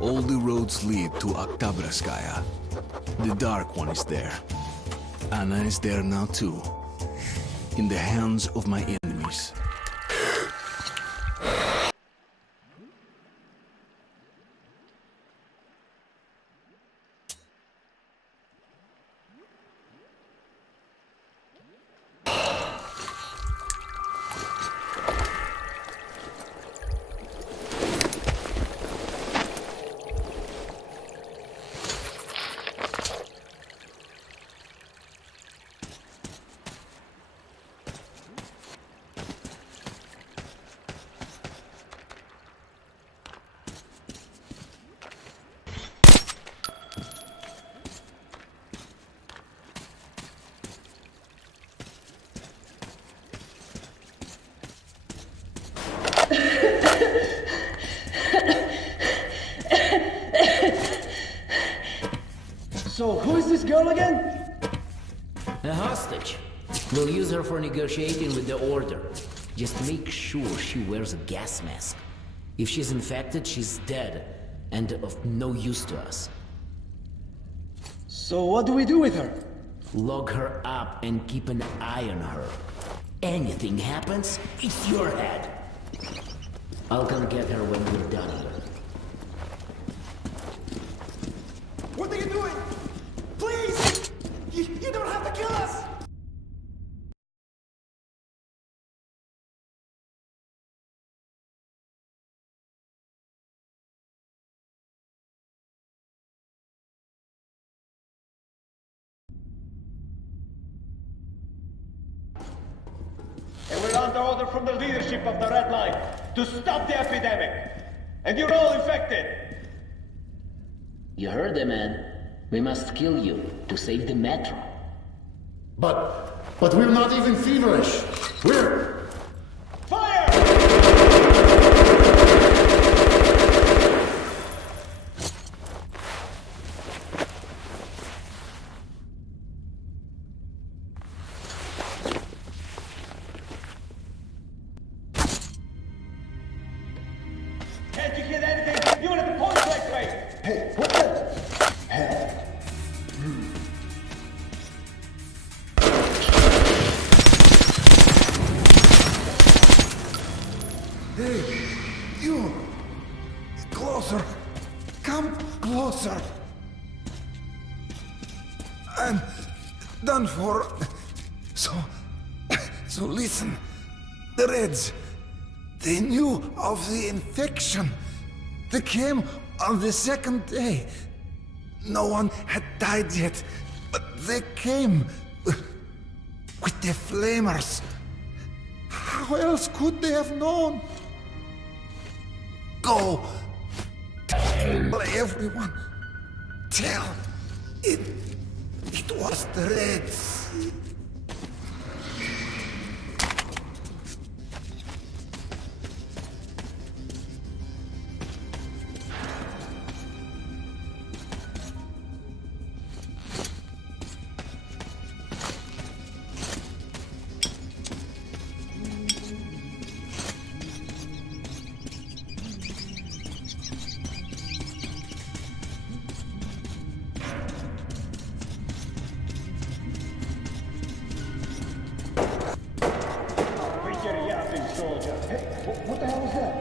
All the roads lead to Oktabraskaya. The Dark One is there. Anna is there now too. In the hands of my enemies. So, who is this girl again? A hostage. We'll use her for negotiating with the Order. Just make sure she wears a gas mask. If she's infected, she's dead, and of no use to us. So, what do we do with her? Lock her up and keep an eye on her. Anything happens, it's your head. I'll come get her when we're done here. What are you doing? Please! You don't have to kill us! And we're under order from the leadership of the Red Line to stop the epidemic. And you're all infected. You heard them, man. We must kill you to save the metro. But we're not even feverish. We're... Fire! Can't you hear anything? Even at the point blank range. Hey, what the hell? Hey, you! Closer! Come closer! I'm done for. So listen. The Reds, they knew of the infection. They came on the second day. No one had died yet, but they came with the flamers. How else could they have known? Go. Tell everyone. Tell. It was the Reds. Quit your yapping, soldier. Hey, what the hell was that?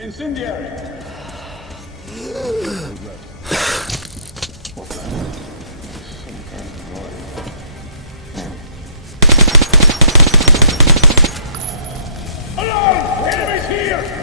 Incendiary! Alarm! Enemies here!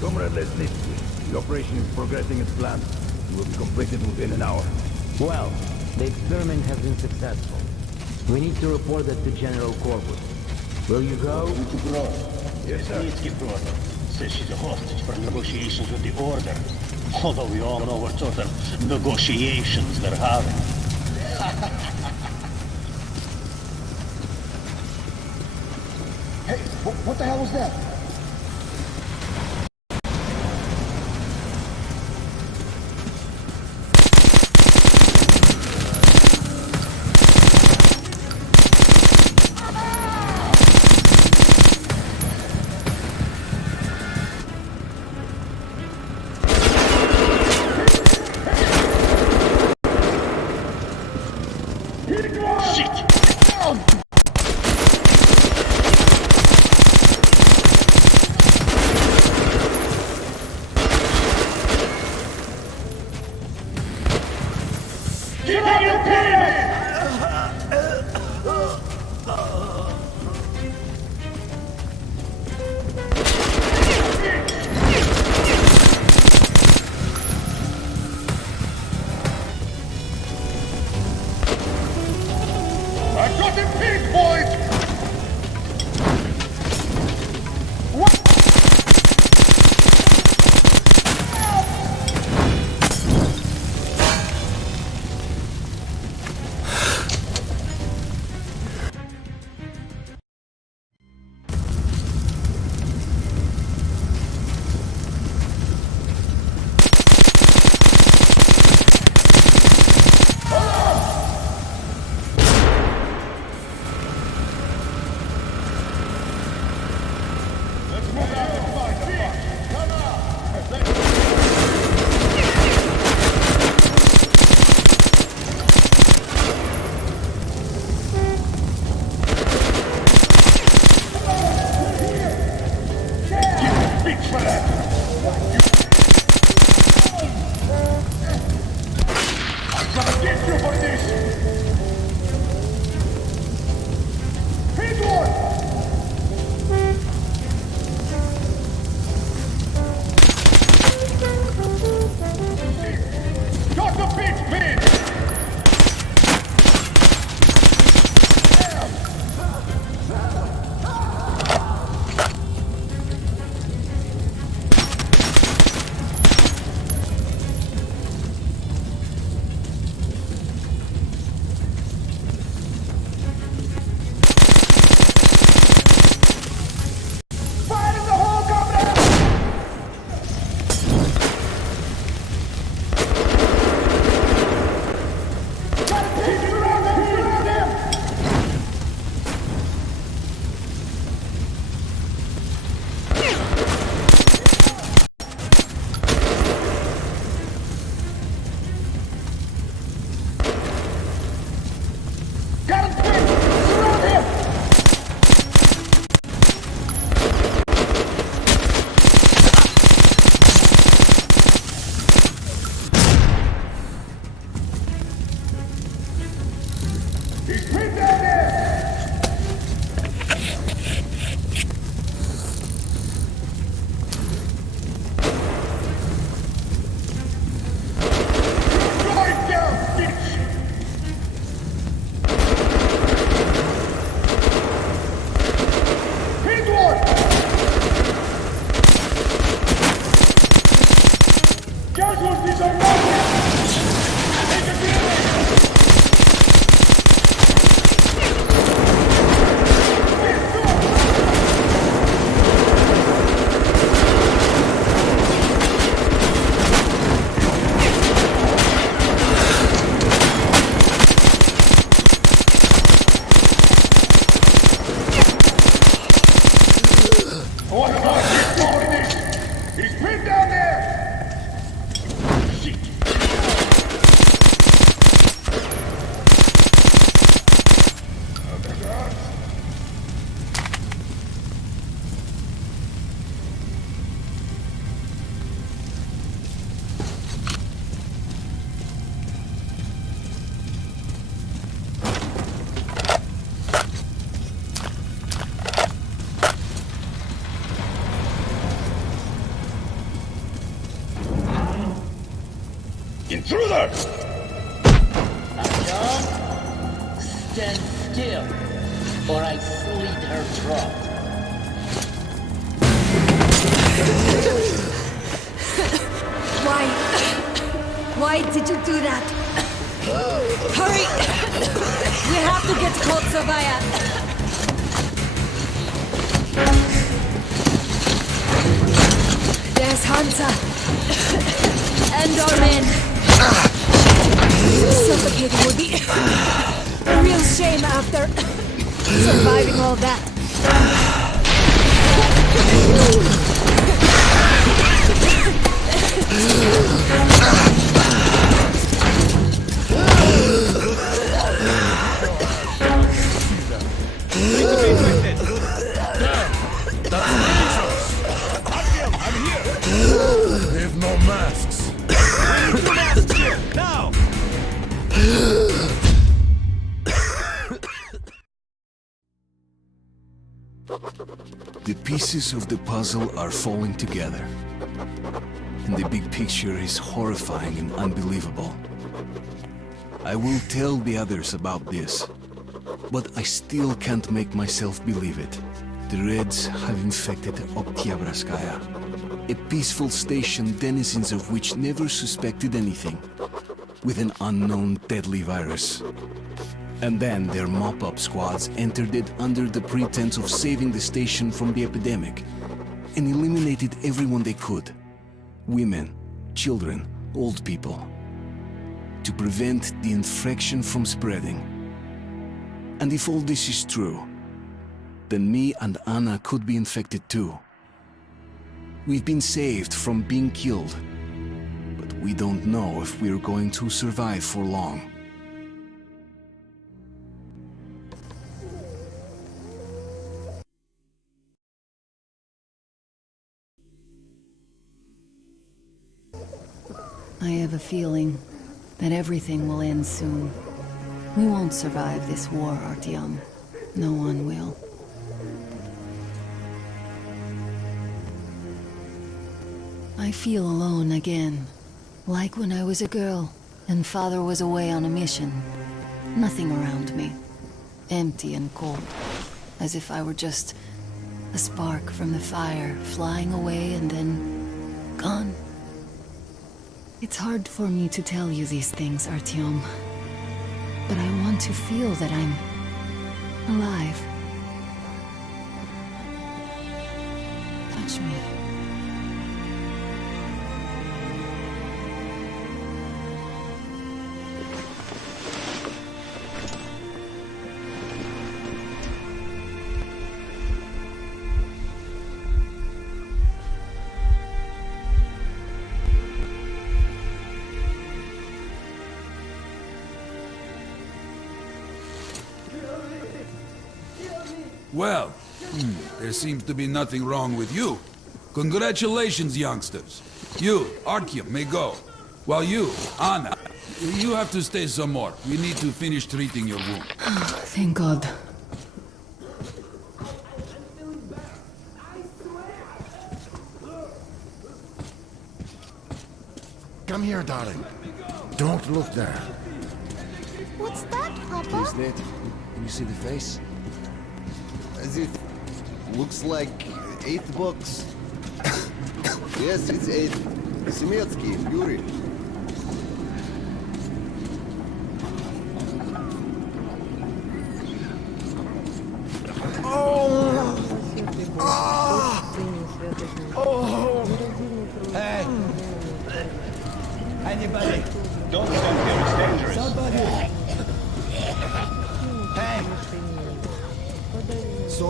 Comrade Lesnitsky, the operation is progressing as planned. It will be completed within an hour. Well, the experiment has been successful. We need to report that to General Corpus. Will you go? Yes, sir. Lesnitsky brought her. Says she's a hostage for negotiations with the Order. Although we all know what sort of negotiations they're having. Hey, what the hell was that? I've got him pinned, boys! He's pinned down there! You're going down, bitch! Pinned one! Casualties are mounted! Take a beating! What about his coordinates? He's pinned down there! Shit! Intruders! John, stand still, or I slit her throat. Why did you do that? Hurry! We have to get to Kotsavaya. There's Hansa. And our men. Suffocating would be a real shame after surviving all that. They have no masks. We need 2 masks here, now! The pieces of the puzzle are falling together. And the big picture is horrifying and unbelievable. I will tell the others about this, but I still can't make myself believe it. The Reds have infected Oktyabrskaya, a peaceful station denizens of which never suspected anything, with an unknown deadly virus. And then their mop-up squads entered it under the pretense of saving the station from the epidemic, and eliminated everyone they could. Women, children, old people. To prevent the infection from spreading. And if all this is true, then me and Anna could be infected too. We've been saved from being killed, but we don't know if we're going to survive for long. I have a feeling that everything will end soon. We won't survive this war, Artyom. No one will. I feel alone again. Like when I was a girl, and Father was away on a mission. Nothing around me. Empty and cold. As if I were just a spark from the fire, flying away and then gone. It's hard for me to tell you these things, Artyom. But I want to feel that I'm alive. Touch me. Well, there seems to be nothing wrong with you. Congratulations, youngsters. You, Artyom, may go. While you, Anna, You have to stay some more. We need to finish treating your wound. Thank God. Come here, darling. Don't look there. What's that, Papa? Who's that? Can you see the face? As if... looks like 8th box. Yes, it's 8. Semetsky, Yuri. Hey! Anybody? Don't stand here, it's dangerous. Somebody! Hey! So?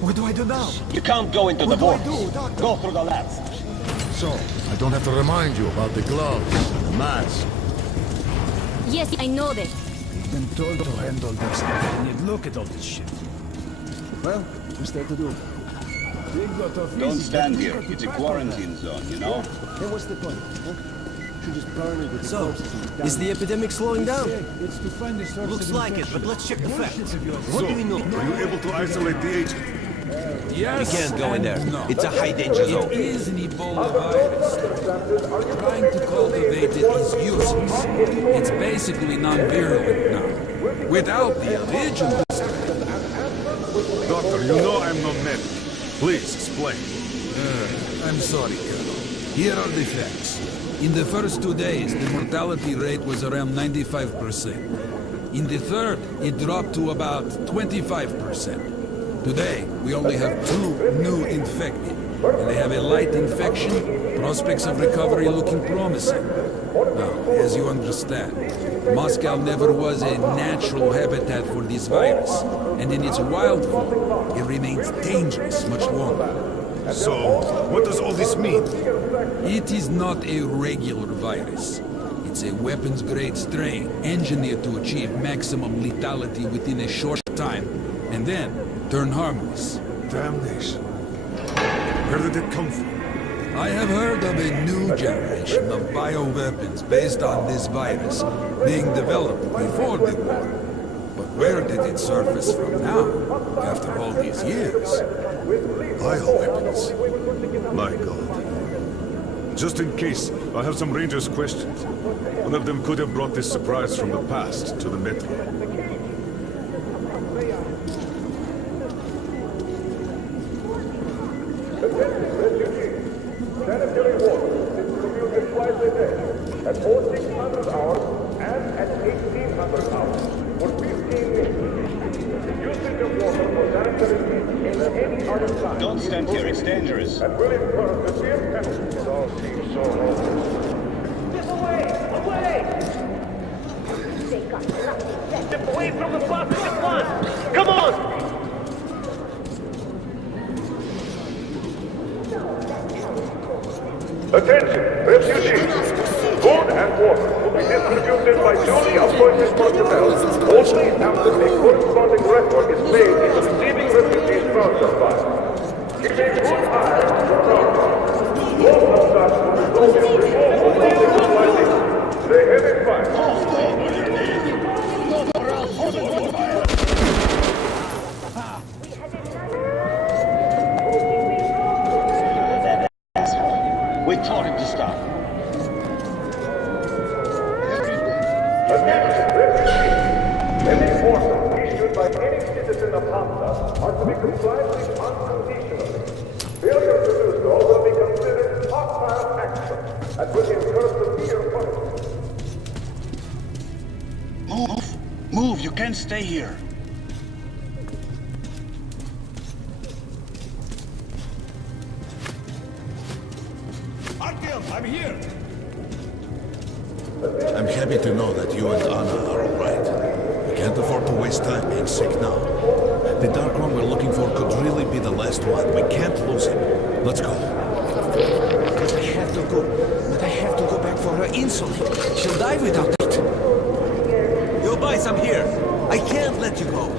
What do I do now? You can't go into the What do I box. do, Doctor? Go through the labs. So, I don't have to remind you about the gloves and the mask. Yes, I know that. We've been told to handle this. And you look at all this shit. Well, what's there to do? Don't stand here. It's a quarantine zone, you know? Hey, what's the point? Huh? Should just burn it with the So, corpses and is the epidemic slowing down? It's to find the source Looks of like it, infection. but let's check the facts. What So, do we know? are you able to isolate the agent? Yes. We can't go in there. No. It's a high danger zone. It is an Ebola virus. Trying to cultivate it is useless. It's basically non-virulent now. Without the original... Doctor, you know I'm not medic. Please, explain. I'm sorry, Colonel. Here are the facts. In the first 2 days, the mortality rate was around 95%. In the third, it dropped to about 25%. Today, we only have 2 new infected, and they have a light infection, prospects of recovery looking promising. Now, as you understand, Moscow never was a natural habitat for this virus, and in its wild form, it remains dangerous much longer. So, what does all this mean? It is not a regular virus. It's a weapons-grade strain engineered to achieve maximum lethality within a short time, and then turn harmless. Damnation. Where did it come from? I have heard of a new generation of bioweapons based on this virus being developed before the war. But where did it surface from now, after all these years? Bioweapons. My God. Just in case, I have some Rangers' questions. One of them could have brought this surprise from the past to the metro. Sanitary water is distributed twice a day, at 0600 hours and at 1800 hours, for 15 minutes. Usage of water for sanitary needs in any other time... Don't stand here, it's dangerous. ...and will incur the same penalty. It all seems so hopeless. Step away! Away! They got nothing. Step away from the faucet at once! Come on! Attention, refugees! Food and water will be distributed by duly appointed personnel only after a corresponding record is made in the receiving refugees' transfer file. Keep a good eye on your route. Most of that will result in removal of the utilization. Stay heavy fire. We told him to stop. Any orders issued by any citizen of Hamza are to be complied with unconditionally. Failure to do so will be considered hostile action and will incur severe punishment. Move! Move! You can't stay here. I'm here! I'm happy to know that you and Anna are all right. We can't afford to waste time being sick now. The Dark One we're looking for could really be the last one. We can't lose him. Let's go. But I have to go. But I have to go back for her insulin. She'll die without it. Yo, boys, I'm here. I can't let you go.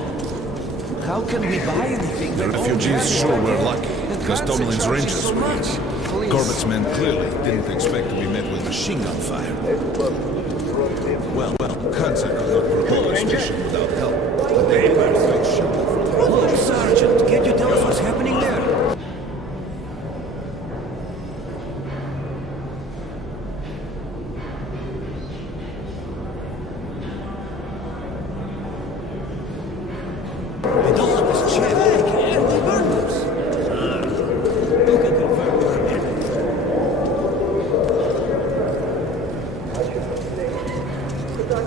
How can we buy anything? The refugees sure were lucky, because Tomlin's Rangers were here. Corbett's men clearly didn't expect to be met with machine gun fire. Well, Hansa could not protect the station without help. But they did provide shelter from the Look, Sergeant, can't you tell us what's happening there? They don't let us check. And they burned us. Who can confirm your identity?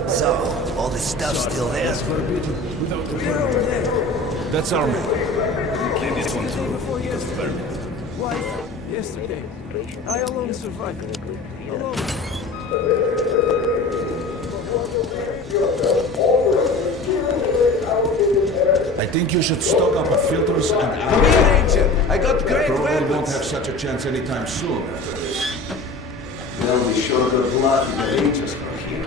So, all this stuff's still there? We're over there. That's our man. This one too. Before yesterday. Wife, yesterday. I alone survived. Alone. I think you should stock up on filters and Come ammo. here, Ranger. I got great Probably weapons. won't have such a chance anytime soon after this. Well, we sure got lucky the Rangers were here.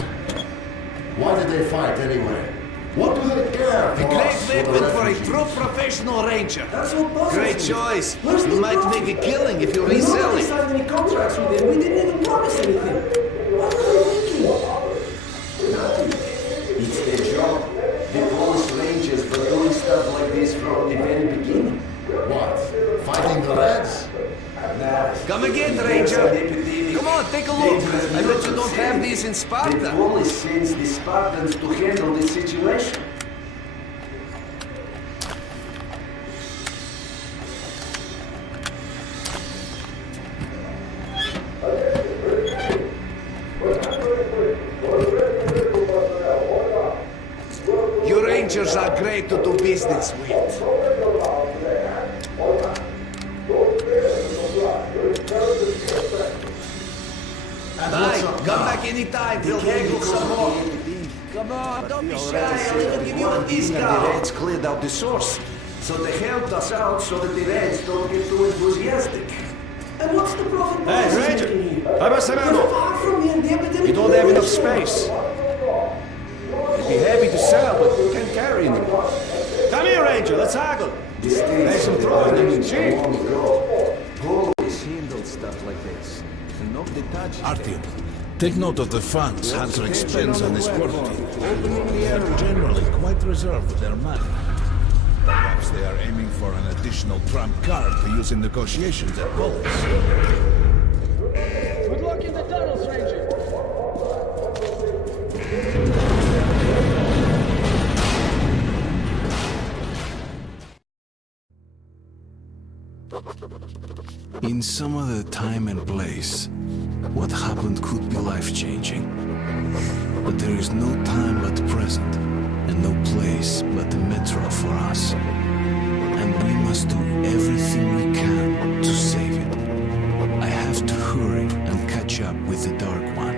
Why did they fight anyway? What do they care A for great us, weapon the for a refugees? true professional ranger. That's what bothers Great me. choice. Where's You the might profit? make a killing if you resell Nobody it. signed any contracts with them. We didn't even promise anything. What were they thinking? Nothing. It's their job. The Polish Rangers were doing stuff like this from the very beginning. What? Fighting the Reds? Come again, Ranger. Come on, take a look. I bet you don't have these in The Sparta. Polish sends the Spartans to handle the situation. You Rangers are great to do business with. Aye, come back anytime. We'll haggle some more. Come on, don't be shy. I'll even give you a The discount. Reds cleared out the source, so they helped us out so that the Reds don't get too enthusiastic. And what's the profit Hey, Boris is Ranger. making here? How about some We're ammo? far from here and the epidemic. We don't have enough space. It'd be heavy to sell, but we can't carry them. Come here, Ranger. Let's haggle. The States Make some and the profit, I mean, Russians cheap. long ago. Polish Handle stuff like this. And nobody touches Artyom, take note of the funds Hansa expends on his quarantine. They are generally quite reserved with their money. Perhaps they are aiming for an additional trump card to use in negotiations at Polis. Good luck in the tunnels, Ranger. In some other time and place, what happened could be life-changing. But there is no time but the present, and no place but the metro for us. And we must do everything we can to save it. I have to hurry and catch up with the Dark One.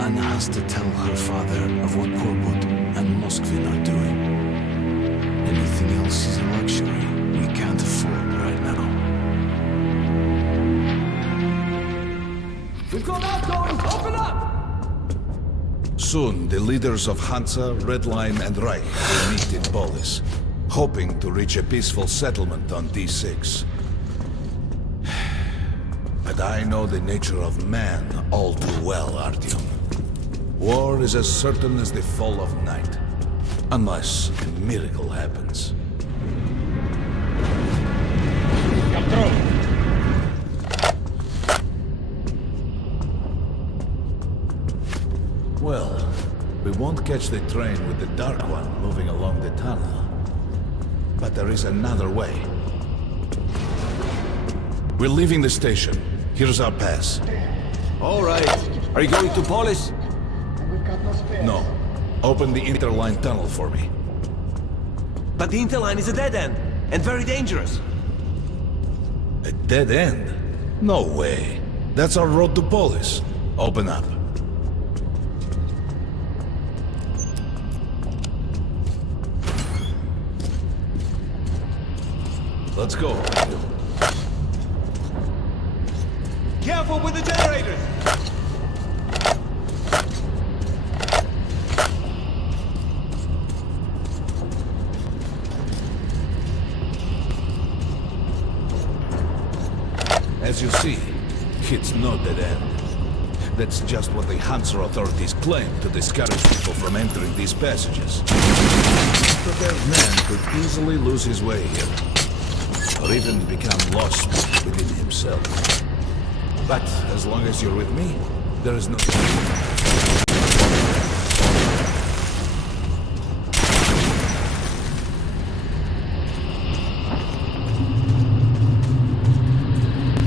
Anna has to tell her father of what Korbut and Moskvin are doing. Anything else is a luxury we can't afford right now. We've got outgoing! Open up! Soon, the leaders of Hansa, Red Line, and Reich will meet in Polis, hoping to reach a peaceful settlement on D6. But I know the nature of man all too well, Artyom. War is as certain as the fall of night, unless a miracle happens. Come through. Well, we won't catch the train with the Dark One moving along the tunnel. But there is another way. We're leaving the station. Here's our pass. All right. Are you going to Polis? We've got no space. No. Open the interline tunnel for me. But the interline is a dead end, and very dangerous. A dead end? No way. That's our road to Polis. Open up. Let's go. Careful with the generators! As you see, it's no dead end. That's just what the Hanser authorities claim to discourage people from entering these passages. A prepared man could easily lose his way here, or even become lost within himself. But as long as you're with me, there is no...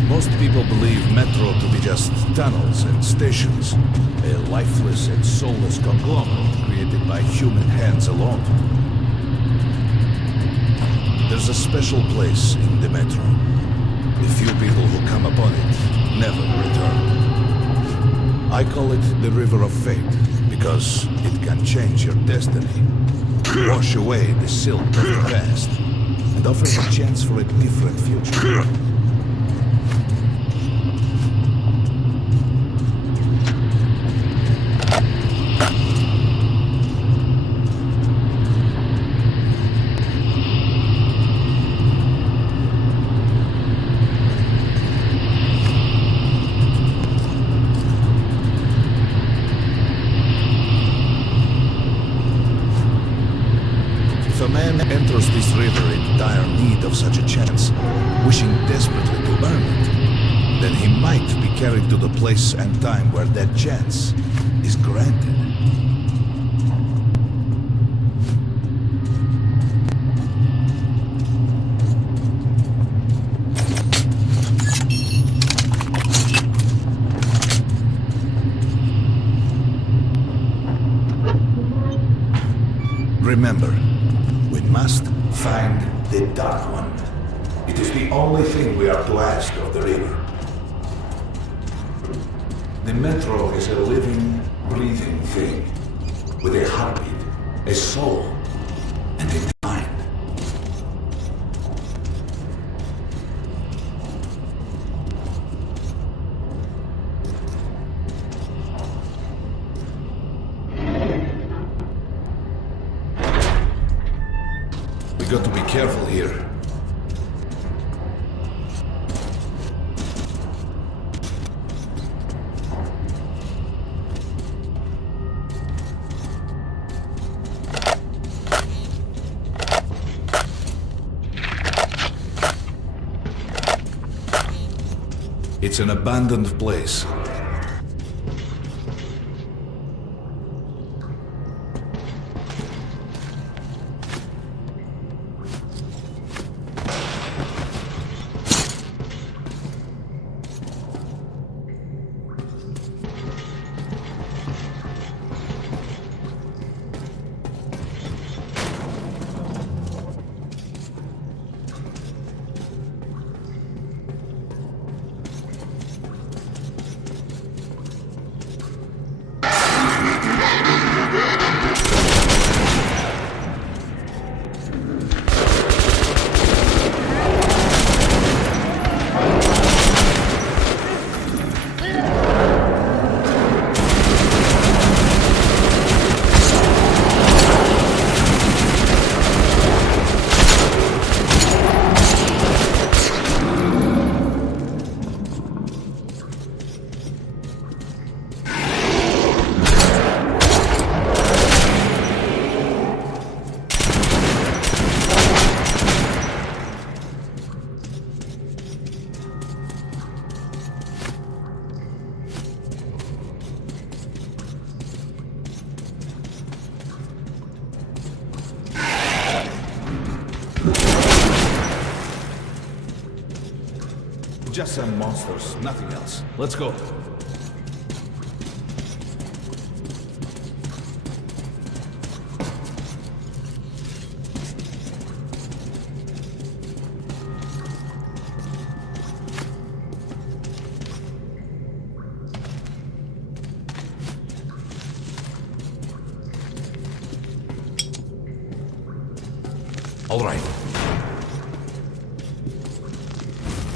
Most people believe Metro to be just tunnels and stations, a lifeless and soulless conglomerate created by human hands alone. There's a special place in the Metro. The few people who come upon it never return. I call it the River of Fate, because it can change your destiny, wash away the silt of the past, and offer a chance for a different future. If a man enters this river in dire need of such a chance, wishing desperately to earn it, then he might be carried to the place and time where that chance is granted. Remember, we must find the Dark One. It is the only thing we are to ask of the river. The Metro is a living, breathing thing, with a heartbeat, a soul, and a mind. We got to be careful here. It's an abandoned place. Just some monsters, nothing else. Let's go. All right.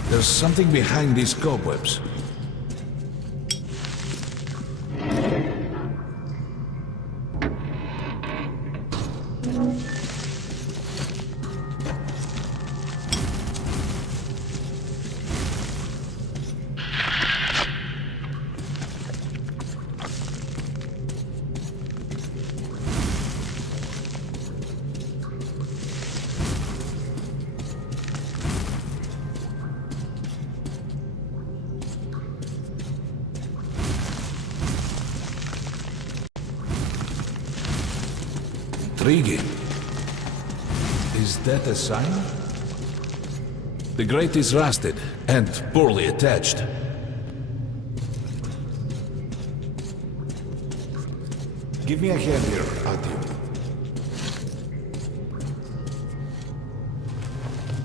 There's something behind these cobwebs. Intriguing. Is that a sign? The grate is rusted and poorly attached. Give me a hand here, Artyom.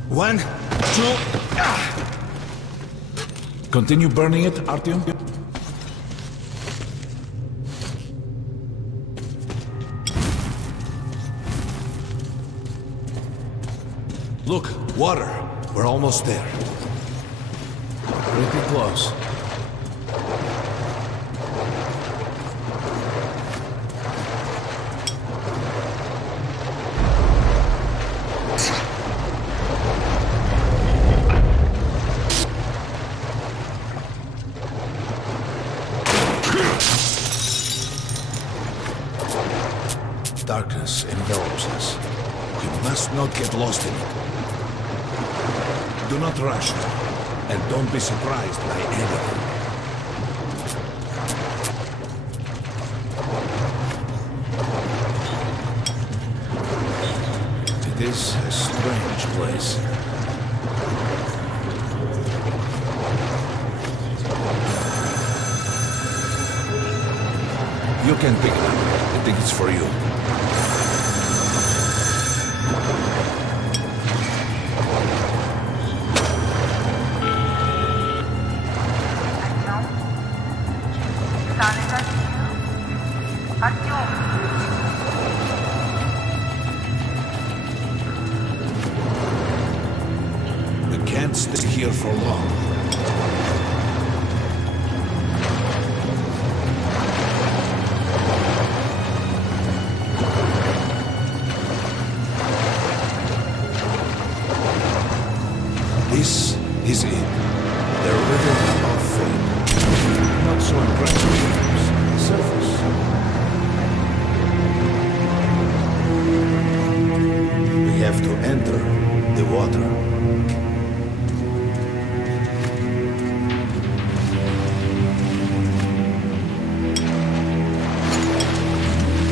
1, 2, Continue burning it, Artyom? Look, water. We're almost there. Pretty close. Darkness envelops us. We must not get lost in it. Do not rush now, and don't be surprised by anything. It is a strange place. You can pick it up. I think it's for you. We can't stay here for long. This is it. The river of fate. Not so impressive on the surface. We have to enter the water.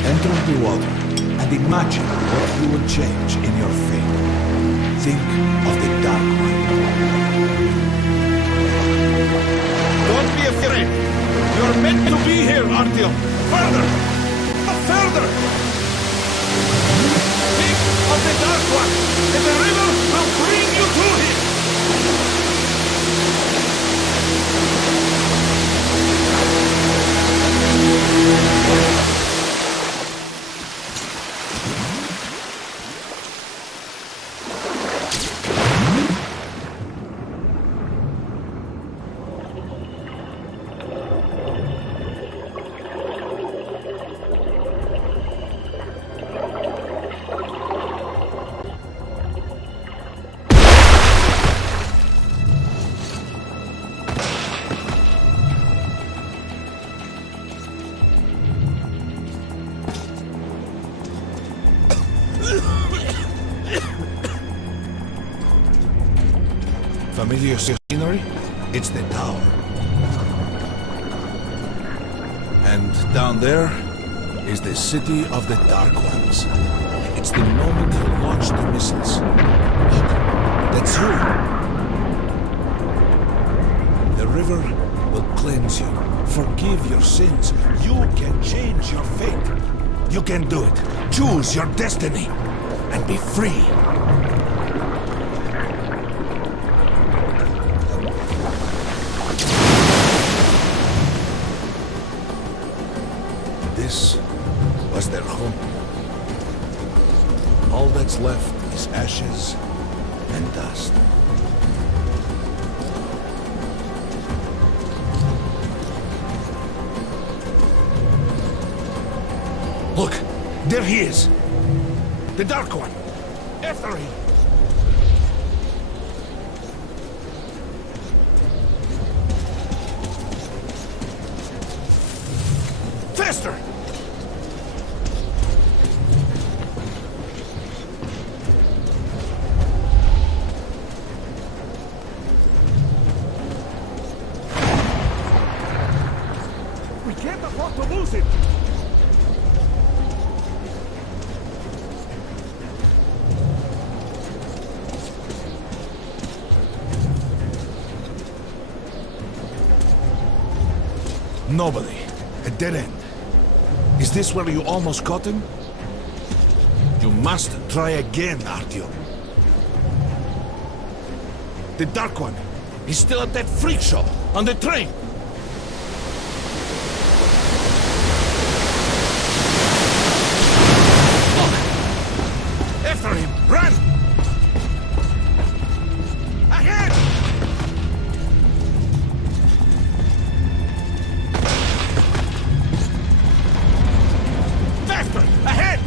Enter the water and imagine what you would change in your fate. Think of the Dark One. Don't be afraid. You're meant to be here, Artyom. Further! Further! Think of the Dark One, and the river will bring you to him! Familiar scenery? It's the tower. And down there is the city of the Dark Ones. It's the moment he launched the missiles. Look, that's you. The river will cleanse you, forgive your sins. You can change your fate. You can do it. Choose your destiny and be free. This was their home. All that's left is ashes and dust. Look, there he is. The Dark One. After him. Faster! We can't afford to lose it! Nobody. A dead end. Is this where you almost caught him? You must try again, Artyom. The Dark One. He's still at that freak show on the train. Look! After him! Run! Ahead! Faster! Ahead!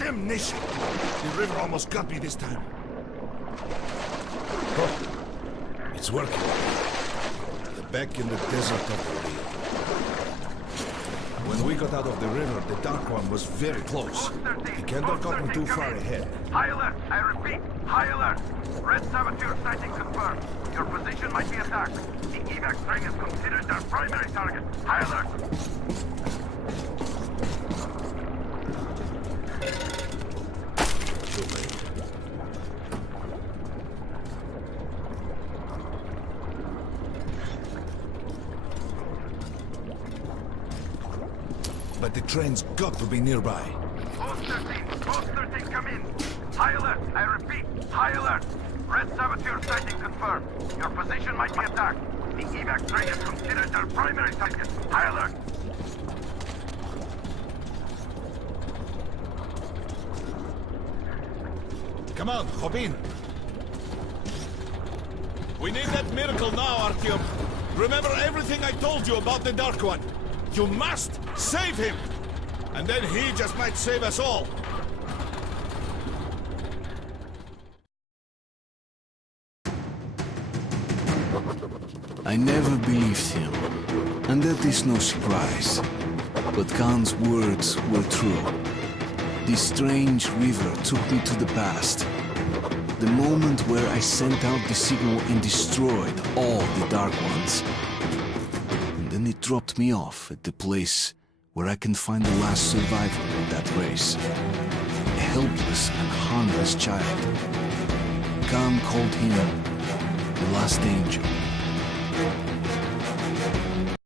Damnation! The river almost got me this time. Oh, it's working. They're back in the desert of the Rio. When we got out of the river, the Dark One was very close. He can't have gotten too far ahead. High alert! I repeat, high alert! Red Saboteur sighting confirmed. Your position might be attacked. The evac train is considered their primary target. High alert! But the train's got to be nearby. Post 13, come in. High alert, I repeat, high alert. Red Saboteur sighting confirmed. Your position might be attacked. The evac train is considered their primary target. High alert. Come on, hop in. We need that miracle now, Artyom. Remember everything I told you about the Dark One. You must save him! And then he just might save us all. I never believed him, and that is no surprise. But Khan's words were true. This strange river took me to the past. The moment where I sent out the signal and destroyed all the Dark Ones. And then it dropped me off at the place where I can find the last survivor of that race. A helpless and harmless child. Khan called him the last angel.